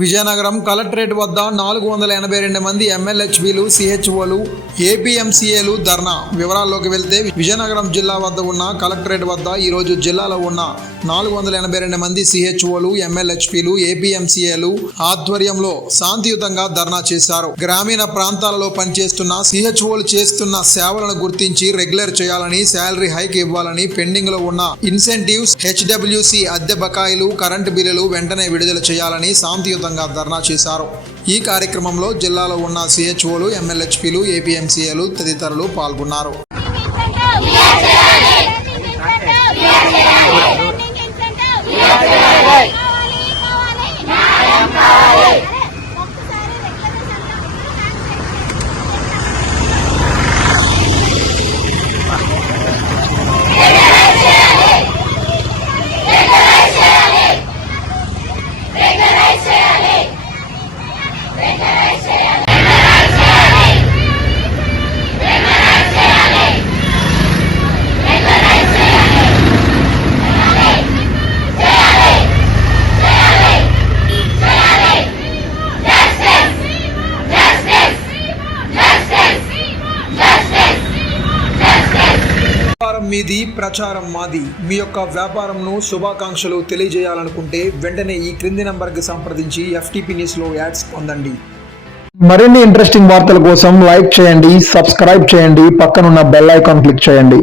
Vizianagaram collectorate వద్ద 482 మంది ఎమ్మెల్యేలు, సిహెచ్ఓలు, ఏపీఎంసీఏలు ధర్నా. వివరాల్లోకి వెళ్తే విజయనగరం జిల్లా వద్ద ఉన్న కలెక్టరేట్ వద్ద ఈరోజు జిల్లాలో ఉన్న 482 మంది సిహెచ్ఓలు, ఎమ్మెల్యేలు, ఏపీఎంసీఏలు ఆధ్వర్యంలో శాంతియుతంగా ధర్నా చేశారు. గ్రామీణ ప్రాంతాలలో పనిచేస్తున్న సిహెచ్ఓలు చేస్తున్న సేవలను గుర్తించి రెగ్యులర్ చేయాలని, శాలరీ హైక్ ఇవ్వాలని, పెండింగ్ లో ఉన్న ఇన్సెంటివ్స్, హెచ్డబ్ల్యూసీ అద్దె బకాయిలు, కరెంటు బిల్లులు వెంటనే విడుదల చేయాలని శాంతియుతంగా ధర్నా చేశారు. ఈ కార్యక్రమంలో జిల్లాలో ఉన్న సిహెచ్ఓలు, ఎమ్మెల్యేలు, ఏపీఎంసీఏలు తదితరులు పాల్గొన్నారు. మీది ప్రచారం మాది. మీ యొక్క వ్యాపారంను శుభాకాంక్షలు తెలియజేయాలనుకుంటే వెంటనే ఈ క్రింది నంబర్కి సంప్రదించి FTP న్యూస్లో యాడ్స్ పొందండి. మరిన్ని ఇంట్రెస్టింగ్ వార్తల కోసం లైక్ చేయండి, సబ్స్క్రైబ్ చేయండి, పక్కనున్న బెల్ ఐకాన్ క్లిక్ చేయండి.